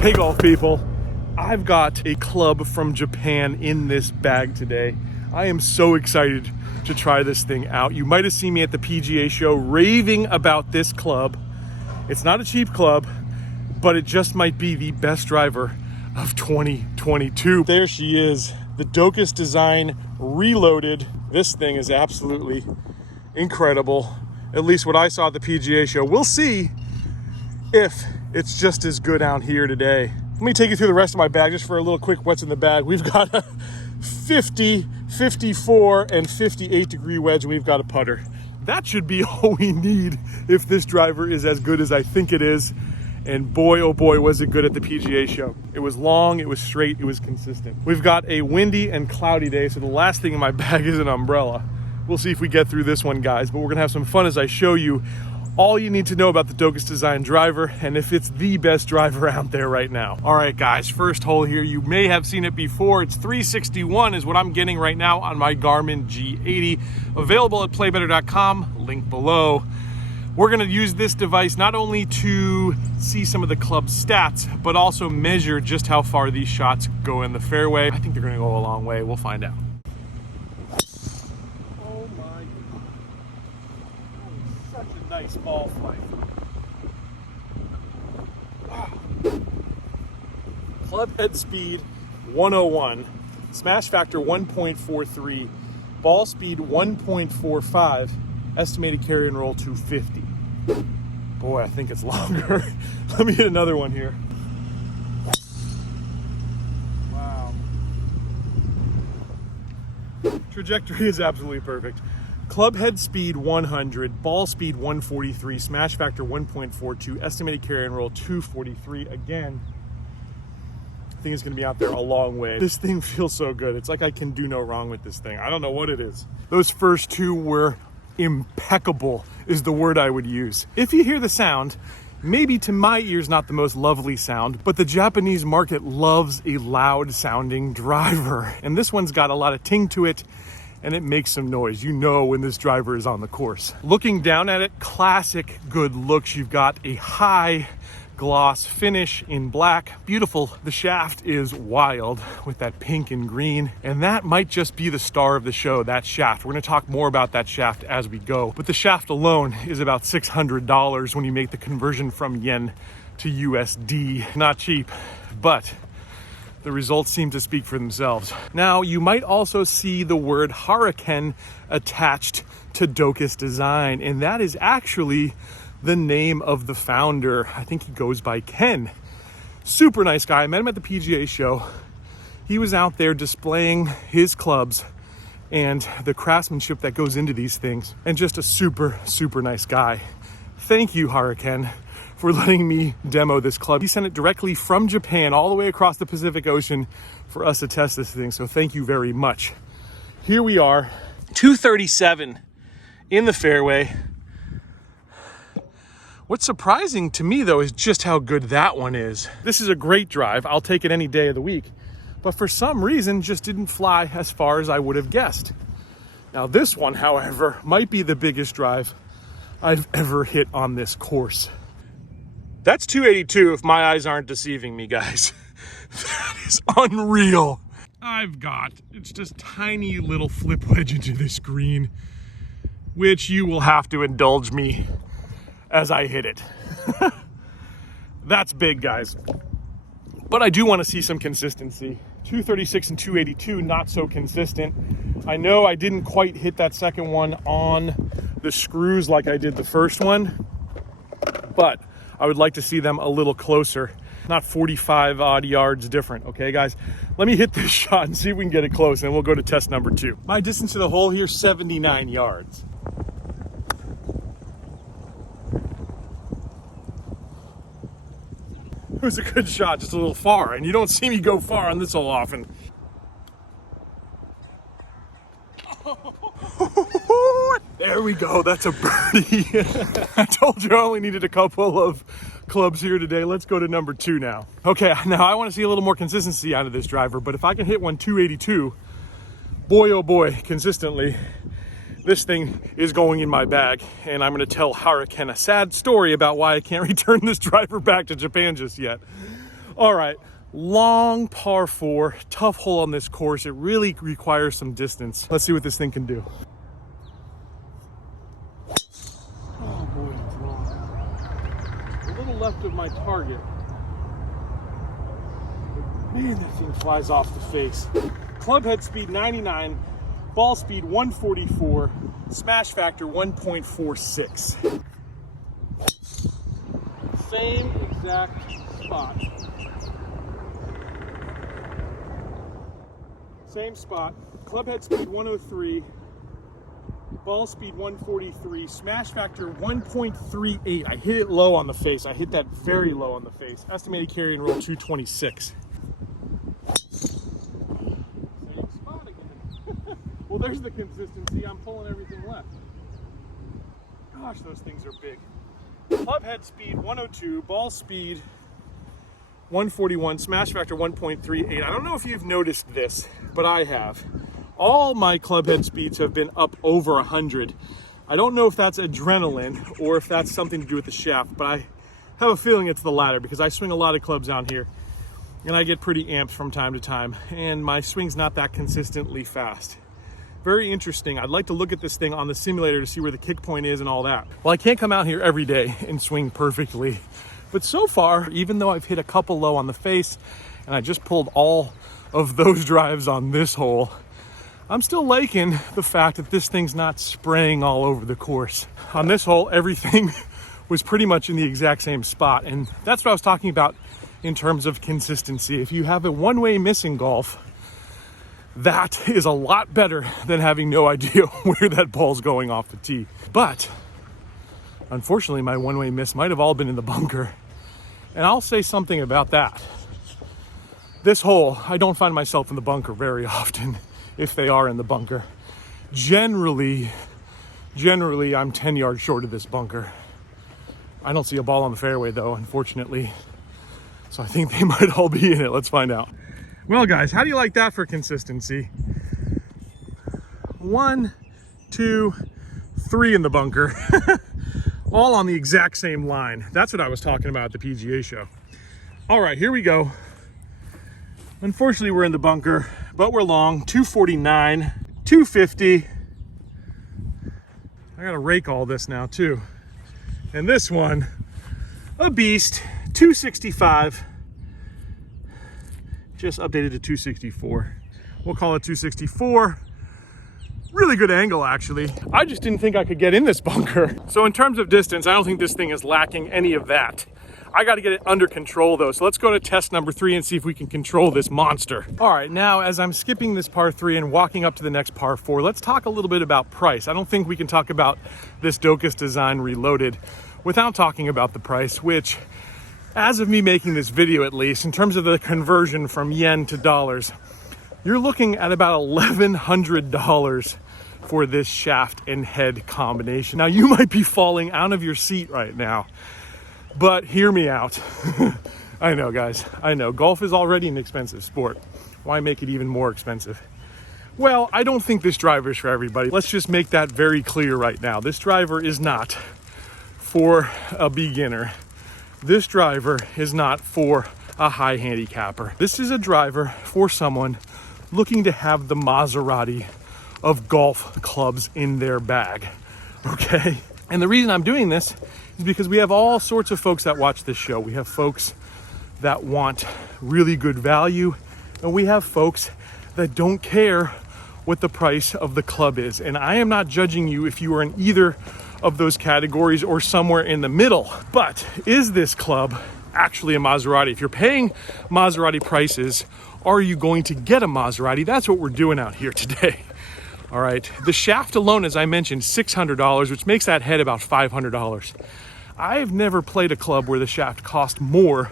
Hey golf people, I've got a club from Japan in this bag today. I am so excited to try this thing out. You might have seen me at the PGA show raving about this club. It's not a cheap club, but it just might be the best driver of 2022. There she is, the Docus Design Reloaded. This thing is absolutely incredible. At least what I saw at the PGA show. We'll see if it's just as good out here today. Let me take you through the rest of my bag just for a little quick what's in the bag. We've got a 50, 54, and 58 degree wedge, and we've got a putter. That should be all we need if this driver is as good as I think it is. And boy, oh boy, was it good at the PGA show. It was long, it was straight, it was consistent. We've got a windy and cloudy day, so the last thing in my bag is an umbrella. We'll see if we get through this one, guys, but we're gonna have some fun as I show you all you need to know about the Docus Design driver and if it's the best driver out there right now. All right, guys, first hole here. You may have seen it before. It's 361 is what I'm getting right now on my Garmin G80. Available at playbetter.com, link below. We're gonna use this device not only to see some of the club's stats, but also measure just how far these shots go in the fairway. I think they're gonna go a long way. We'll find out. Nice ball flight. Wow. Club head speed 101, smash factor 1.43, ball speed 1.45, estimated carry and roll 250. Boy, I think it's longer. Let me hit another one here. Wow. Trajectory is absolutely perfect. Club head speed 100, ball speed 143, smash factor 1.42, estimated carry and roll 243. Again, I think it's gonna be out there a long way. This thing feels so good. It's like I can do no wrong with this thing. I don't know what it is. Those first two were impeccable is the word I would use. If you hear the sound, maybe to my ears not the most lovely sound, but the Japanese market loves a loud sounding driver. And this one's got a lot of ting to it, and it makes some noise. You know when this driver is on the course. Looking down at it, classic good looks. You've got a high gloss finish in black. Beautiful. The shaft is wild with that pink and green, and that might just be the star of the show, that shaft. We're gonna talk more about that shaft as we go, but the shaft alone is about $600 when you make the conversion from yen to USD. Not cheap, but the results seem to speak for themselves. Now, you might also see the word Hurricane attached to Docus Design, and that is actually the name of the founder. I think he goes by Ken. Super nice guy. I met him at the PGA show. He was out there displaying his clubs and the craftsmanship that goes into these things, and just a super, super nice guy. Thank you, Hurricane, for letting me demo this club. He sent it directly from Japan all the way across the Pacific Ocean for us to test this thing, so thank you very much. Here we are, 237 in the fairway. What's surprising to me though is just how good that one is. This is a great drive. I'll take it any day of the week, but for some reason just didn't fly as far as I would have guessed. Now this one, however, might be the biggest drive I've ever hit on this course. That's 282 if my eyes aren't deceiving me, guys. That is unreal. It's just tiny little flip wedge into this green, which you will have to indulge me as I hit it. That's big, guys. But I do want to see some consistency. 236 and 282, not so consistent. I know I didn't quite hit that second one on the screws like I did the first one, but I would like to see them a little closer, not 45 odd yards different. Okay, guys, let me hit this shot and see if we can get it close, and we'll go to test number 2. My distance to the hole here, 79 yards. It was a good shot, just a little far, and you don't see me go far on this hole often. There we go, that's a birdie. I told you I only needed a couple of clubs here today. Let's go to number 2 now. Okay, now I want to see a little more consistency out of this driver, but if I can hit one 282, boy oh boy, consistently, this thing is going in my bag, and I'm going to tell Hurricane a sad story about why I can't return this driver back to Japan just yet. All right, long par 4, tough hole on this course. It really requires some distance. Let's see what this thing can do. Oh boy, it's long. A little left of my target. Man, that thing flies off the face. Club head speed 99, ball speed 144, smash factor 1.46. Same exact spot. Same spot. Club head speed 103, ball speed 143, smash factor 1.38. I hit it low on the face. I hit that very low on the face. Estimated carry and roll 226. Same spot again. Well, there's the consistency. I'm pulling everything left. Gosh, those things are big. Club head speed 102, ball speed 141, smash factor 1.38. I don't know if you've noticed this, but I have. All my club head speeds have been up over 100. I don't know if that's adrenaline or if that's something to do with the shaft, but I have a feeling it's the latter because I swing a lot of clubs out here and I get pretty amped from time to time, and my swing's not that consistently fast. Very interesting. I'd like to look at this thing on the simulator to see where the kick point is and all that. Well, I can't come out here every day and swing perfectly, but so far, even though I've hit a couple low on the face and I just pulled all of those drives on this hole, I'm still liking the fact that this thing's not spraying all over the course. On this hole, everything was pretty much in the exact same spot, and that's what I was talking about in terms of consistency. If you have a one-way miss in golf, that is a lot better than having no idea where that ball's going off the tee. But unfortunately, my one-way miss might have all been in the bunker. And I'll say something about that. This hole, I don't find myself in the bunker very often, if they are in the bunker. Generally, I'm 10 yards short of this bunker. I don't see a ball on the fairway though, unfortunately. So I think they might all be in it. Let's find out. Well, guys, how do you like that for consistency? 1, 2, 3 in the bunker. All on the exact same line. That's what I was talking about at the PGA show. All right, here we go. Unfortunately, we're in the bunker, but we're long. 249, 250. I gotta rake all this now too. And this one, a beast, 265. Just updated to 264. We'll call it 264. Really good angle, actually. I just didn't think I could get in this bunker. So in terms of distance, I don't think this thing is lacking any of that. I got to get it under control though. So let's go to test number 3 and see if we can control this monster. All right, now as I'm skipping this par 3 and walking up to the next par 4, let's talk a little bit about price. I don't think we can talk about this Docus Design Reloaded without talking about the price, which, as of me making this video at least, in terms of the conversion from yen to dollars, you're looking at about $1,100 for this shaft and head combination. Now, you might be falling out of your seat right now, but hear me out. I know, guys, I know. Golf is already an expensive sport. Why make it even more expensive? Well, I don't think this driver is for everybody. Let's just make that very clear right now. This driver is not for a beginner. This driver is not for a high handicapper. This is a driver for someone looking to have the Maserati of golf clubs in their bag, okay? And the reason I'm doing this is because we have all sorts of folks that watch this show. We have folks that want really good value, and we have folks that don't care what the price of the club is. And I am not judging you if you are in either of those categories or somewhere in the middle. But is this club actually a Maserati? If you're paying Maserati prices, are you going to get a Maserati? That's what we're doing out here today. All right, the shaft alone, as I mentioned, $600, which makes that head about $500. I've never played a club where the shaft cost more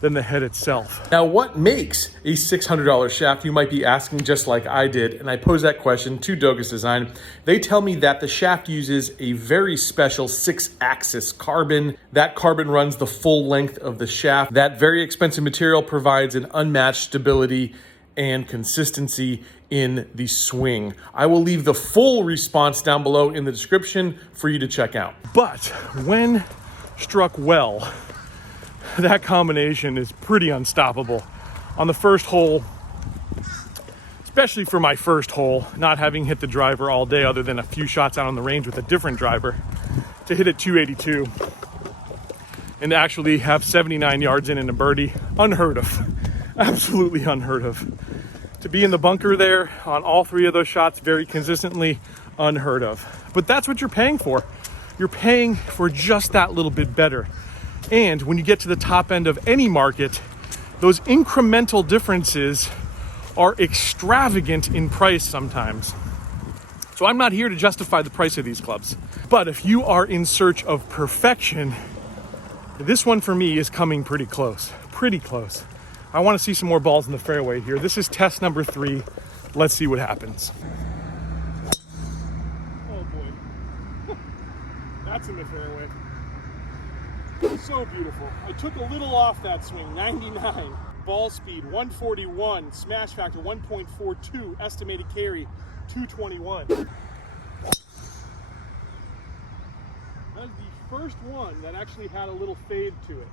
than the head itself. Now, what makes a $600 shaft, you might be asking, just like I did, and I pose that question to Docus Design. They tell me that the shaft uses a very special 6-axis carbon. That carbon runs the full length of the shaft. That very expensive material provides an unmatched stability and consistency in the swing. I will leave the full response down below in the description for you to check out. But when struck well, that combination is pretty unstoppable. On the first hole, especially for my first hole, not having hit the driver all day other than a few shots out on the range with a different driver, to hit at 282 and to actually have 79 yards in a birdie, unheard of. Absolutely unheard of. To be in the bunker there on all three of those shots very consistently, unheard of. But that's what you're paying for. You're paying for just that little bit better. And when you get to the top end of any market, those incremental differences are extravagant in price sometimes. So I'm not here to justify the price of these clubs. But if you are in search of perfection, this one for me is coming pretty close. Pretty close. I want to see some more balls in the fairway here. This is test number 3. Let's see what happens. Oh boy. That's in the fairway. So beautiful. I took a little off that swing, 99. Ball speed, 141. Smash factor, 1.42. Estimated carry, 221. That is the first one that actually had a little fade to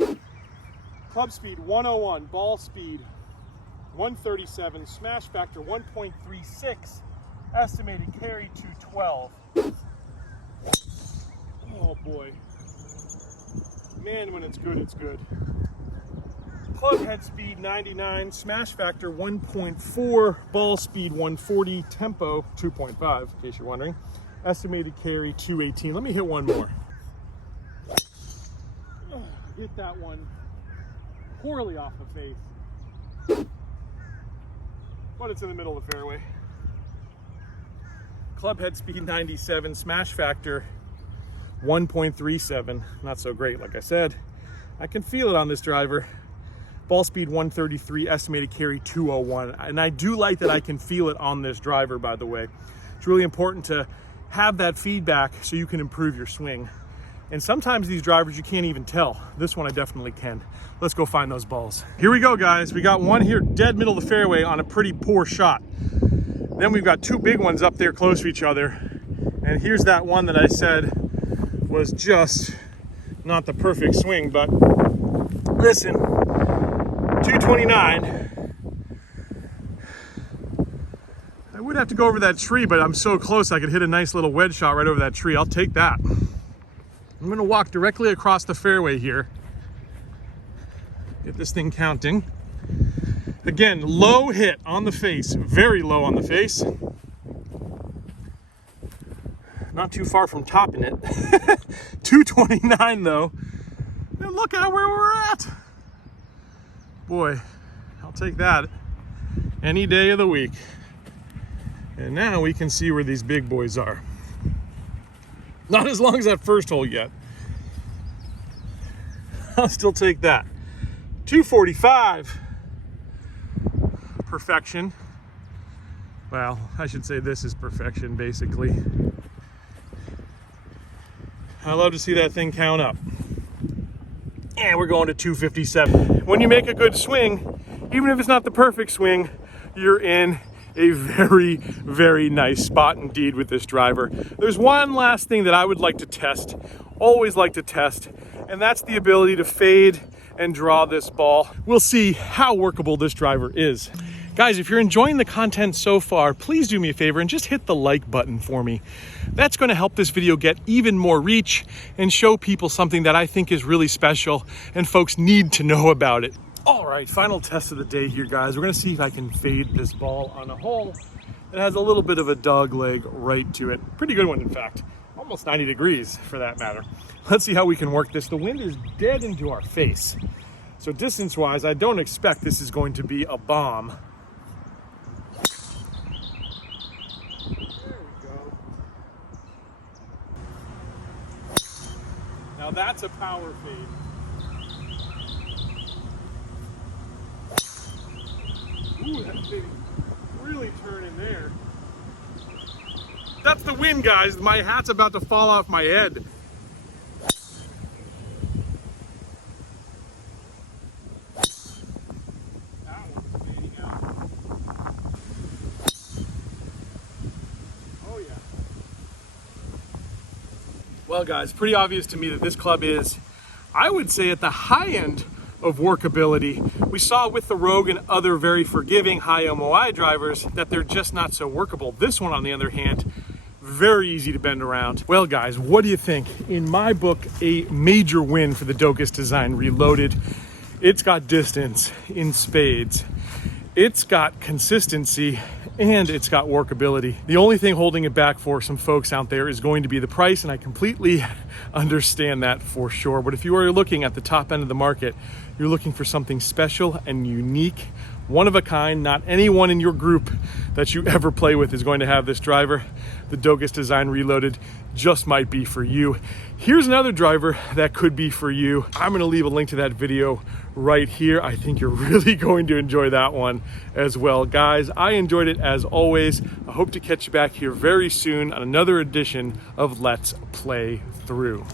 it. Club speed, 101. Ball speed, 137. Smash factor, 1.36. Estimated carry, 212. Oh boy. Man, when it's good, it's good. Club head speed 99, smash factor 1.4, ball speed 140, tempo 2.5, in case you're wondering. Estimated carry 218. Let me hit one more. Hit that one poorly off the face. But it's in the middle of the fairway. Club head speed 97, smash factor 1.37, not so great, like I said. I can feel it on this driver. Ball speed 133, estimated carry 201. And I do like that I can feel it on this driver, by the way. It's really important to have that feedback so you can improve your swing. And sometimes these drivers you can't even tell. This one I definitely can. Let's go find those balls. Here we go, guys. We got one here dead middle of the fairway on a pretty poor shot. Then we've got two big ones up there close to each other. And here's that one that I said was just not the perfect swing, but listen, 229. I would have to go over that tree, but I'm so close I could hit a nice little wedge shot right over that tree. I'll take that. I'm gonna walk directly across the fairway here. Get this thing counting. Again, low hit on the face, very low on the face. Not too far from topping it. 229 though. And look at where we're at. Boy, I'll take that any day of the week. And now we can see where these big boys are. Not as long as that first hole yet. I'll still take that. 245. Perfection. Well, I should say this is perfection, basically. I love to see that thing count up. And we're going to 257. When you make a good swing, even if it's not the perfect swing, you're in a very, very nice spot indeed with this driver. There's one last thing that I would like to test, always like to test, and that's the ability to fade and draw this ball. We'll see how workable this driver is. Guys, if you're enjoying the content so far, please do me a favor and just hit the like button for me. That's going to help this video get even more reach and show people something that I think is really special and folks need to know about it. All right, final test of the day here, guys. We're going to see if I can fade this ball on a hole that has a little bit of a dog leg right to it. Pretty good one, in fact. Almost 90 degrees for that matter. Let's see how we can work this. The wind is dead into our face. So distance-wise, I don't expect this is going to be a bomb. Now that's a power fade. Ooh, that thing really turning there. That's the wind, guys. My hat's about to fall off my head. That one's fading out. Oh yeah. Well guys, pretty obvious to me that this club is, I would say, at the high end of workability. We saw with the Rogue and other very forgiving high MOI drivers that they're just not so workable. This one, on the other hand, very easy to bend around. Well guys, what do you think? In my book, a major win for the Docus Design Reloaded. It's got distance in spades. It's got consistency, and it's got workability. The only thing holding it back for some folks out there is going to be the price, and I completely understand that for sure. But if you are looking at the top end of the market, you're looking for something special and unique, one of a kind. Not anyone in your group that you ever play with is going to have this driver. The Docus Design Reloaded just might be for you. Here's another driver that could be for you. I'm gonna leave a link to that video right here. I think you're really going to enjoy that one as well. Guys, I enjoyed it as always. I hope to catch you back here very soon on another edition of Let's Play Through.